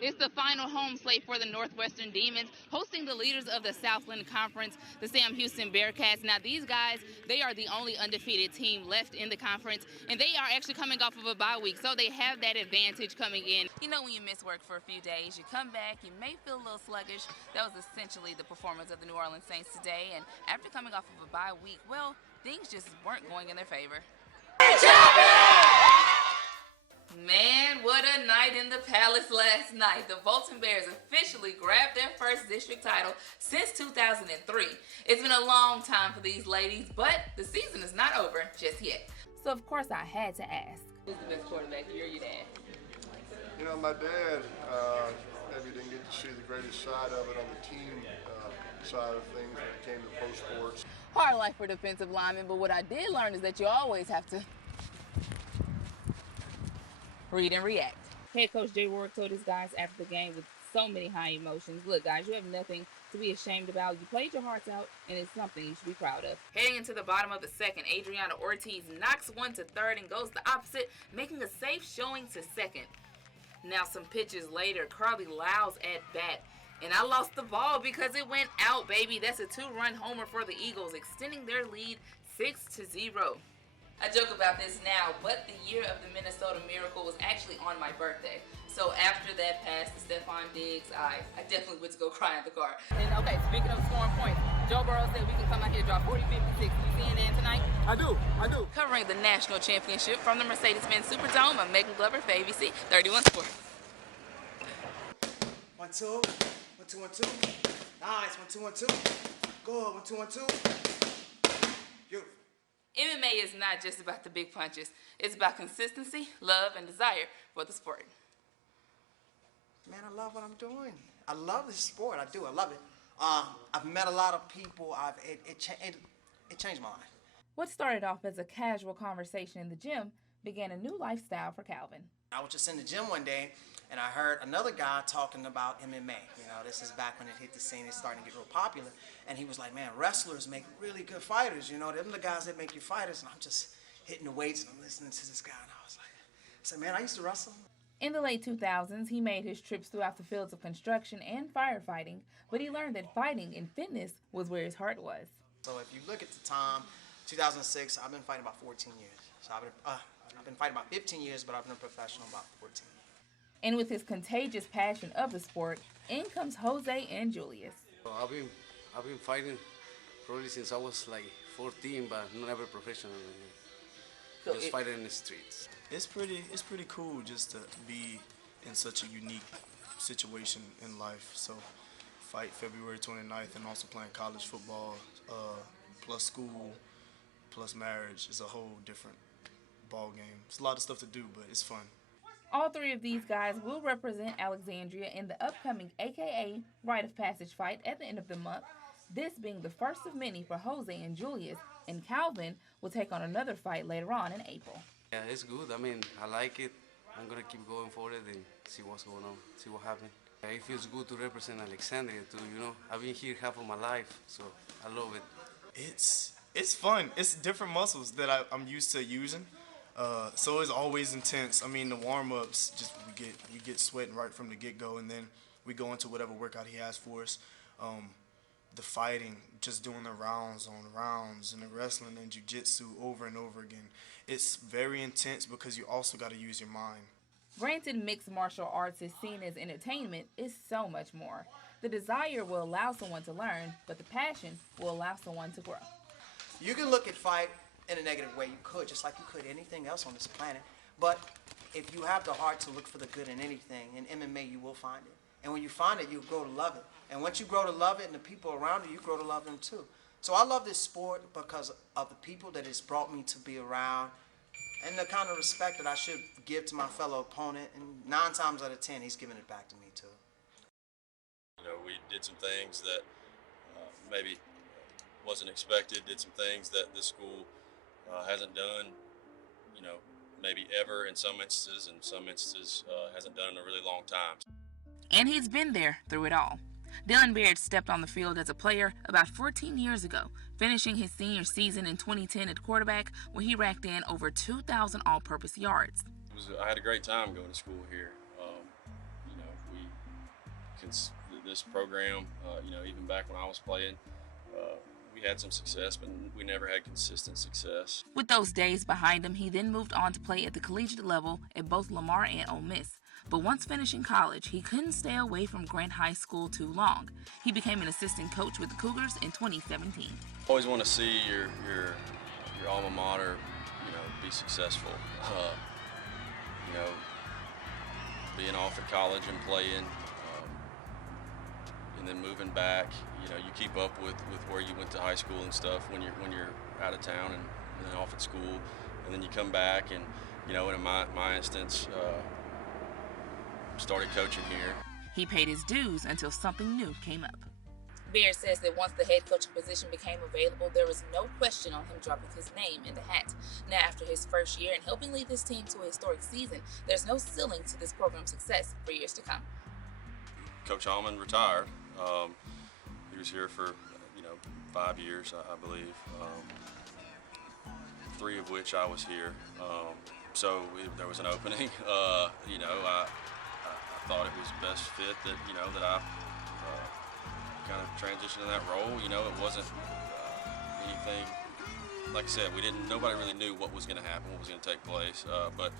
It's the final home slate for the Northwestern Demons, hosting the leaders of the Southland Conference, the Sam Houston Bearcats. Now, these guys, they are the only undefeated team left in the conference, and they are actually coming off of a bye week, so they have that advantage coming in. You know, when you miss work for a few days, you come back, you may feel a little sluggish. That was essentially the performance of the New Orleans Saints today, and after coming off of a bye week, well, things just weren't going in their favor. Man, what a night in the Palace last night. The Bolton Bears officially grabbed their first district title since 2003. It's been a long time for these ladies, but the season is not over just yet. So, of course, I had to ask. Who's the best quarterback? You're your dad. You know, my dad maybe didn't get to see the greatest side of it on the team side of things when it came to pro sports. Hard life for defensive linemen, but what I did learn is that you always have to read and react. Head coach Jay Rourke told his guys after the game with so many high emotions, look guys, you have nothing to be ashamed about. You played your hearts out, and it's something you should be proud of. Heading into the bottom of the second, Adriana Ortiz knocks one to third and goes the opposite, making a safe showing to second. Now some pitches later, Carly Lyles at bat, and I lost the ball because it went out, baby. That's a 2-run homer for the Eagles, extending their lead 6-0. I joke about this now, but the year of the Minnesota Miracle was actually on my birthday. So after that pass to Stephon Diggs, I definitely went to go cry in the car. And okay, speaking of scoring points, Joe Burrow said we can come out here and drop 40, 56. You seeing that tonight? I do. Covering the national championship from the Mercedes-Benz Superdome, I'm Meagan Glover for ABC 31 Sports. 1, 2, 1, 2, 1, 2. Nice, 1, 2, 1, 2. Good, 1, 2, 1, 2. Beautiful. MMA is not just about the big punches. It's about consistency, love, and desire for the sport. Man, I love what I'm doing. I love this sport. I do. I love it. I've met a lot of people. It changed my life. What started off as a casual conversation in the gym began a new lifestyle for Calvin. I was just in the gym one day, and I heard another guy talking about MMA. You know, this is back when it hit the scene. It's starting to get real popular. And he was like, man, wrestlers make really good fighters. You know, them the guys that make you fighters. And I'm just hitting the weights and I'm listening to this guy. And I was like, I said, man, I used to wrestle. In the late 2000s, he made his trips throughout the fields of construction and firefighting, but he learned that fighting and fitness was where his heart was. So if you look at the time, 2006, I've been fighting about 14 years. So I've been fighting about 15 years, but I've been a professional about 14. And with his contagious passion of the sport, in comes Jose and Julius. I've been fighting probably since I was like 14, but never professionally. So just fighting in the streets. It's pretty cool just to be in such a unique situation in life. So fight February 29th and also playing college football, plus school, plus marriage is a whole different ball game. It's a lot of stuff to do, but it's fun. All three of these guys will represent Alexandria in the upcoming AKA Rite of Passage fight at the end of the month, this being the first of many for Jose and Julius, and Calvin will take on another fight later on in April. Yeah, it's good. I mean, I like it. I'm going to keep going for it and see what's going on, see what happens. It feels good to represent Alexandria too, you know. I've been here half of my life, so I love it. It's fun. It's different muscles that I'm used to using. So it's always intense. I mean, the warm-ups, just we get sweating right from the get-go, and then we go into whatever workout he has for us. The fighting, just doing the rounds on rounds, and the wrestling and jiu-jitsu over and over again. It's very intense because you also got to use your mind. Granted, mixed martial arts is seen as entertainment, it's so much more. The desire will allow someone to learn, but the passion will allow someone to grow. You can look at fight in a negative way. You could, just like you could anything else on this planet. But if you have the heart to look for the good in anything, in MMA you will find it. And when you find it, you grow to love it. And once you grow to love it and the people around you grow to love them too. So I love this sport because of the people that it's brought me to be around and the kind of respect that I should give to my fellow opponent. And 9 times out of 10, he's giving it back to me too. You know, we did some things that maybe wasn't expected, did some things that this school hasn't done, you know, maybe ever in some instances, and some instances hasn't done in a really long time. And he's been there through it all. Dylan Baird stepped on the field as a player about 14 years ago, finishing his senior season in 2010 at quarterback, where he racked in over 2,000 all-purpose yards. I had a great time going to school here. You know, this program. Even back when I was playing, we had some success, but we never had consistent success. With those days behind him, he then moved on to play at the collegiate level at both Lamar and Ole Miss. But once finishing college, he couldn't stay away from Grant High School too long. He became an assistant coach with the Cougars in 2017. Always want to see your alma mater, be successful. Being off at college and playing, and then moving back. You keep up with where you went to high school and stuff when you're out of town and then off at school, and then you come back and in my instance, started coaching here. He paid his dues until something new came up. Beard says that once the head coaching position became available, there was no question on him dropping his name in the hat. Now, after his first year and helping lead this team to a historic season, there's no ceiling to this program's success for years to come. Coach Allman retired. He was here for 5 years, I believe, 3 of which I was here. There was an opening. I thought it was best fit that I kind of transitioned in that role. It wasn't anything, like I said, nobody really knew what was going to happen, what was going to take place, but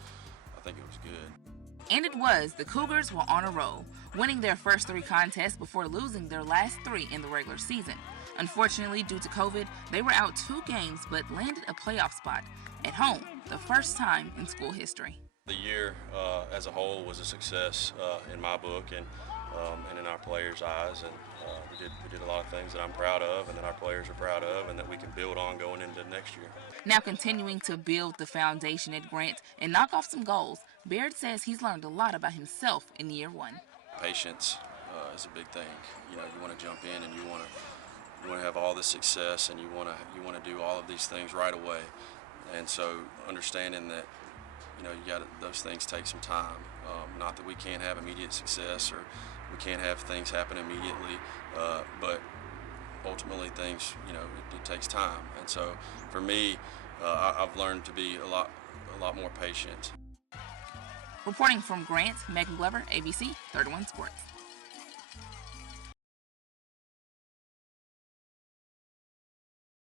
I think it was good. And it was. The Cougars were on a roll, winning their first 3 contests before losing their last 3 in the regular season. Unfortunately, due to COVID, they were out 2 games but landed a playoff spot at home, the first time in school history. The year as a whole was a success in my book and in our players' eyes, and we did a lot of things that I'm proud of and that our players are proud of and that we can build on going into next year. Now continuing to build the foundation at Grant and knock off some goals, Baird says he's learned a lot about himself in year 1. Patience is a big thing. You want to jump in and you want to have all this success and you want to do all of these things right away. And so understanding that those things take some time. Not that we can't have immediate success or we can't have things happen immediately, but ultimately things, it takes time. And so for me, I've learned to be a lot more patient. Reporting from Grant, Meagan Glover, ABC 31 Sports.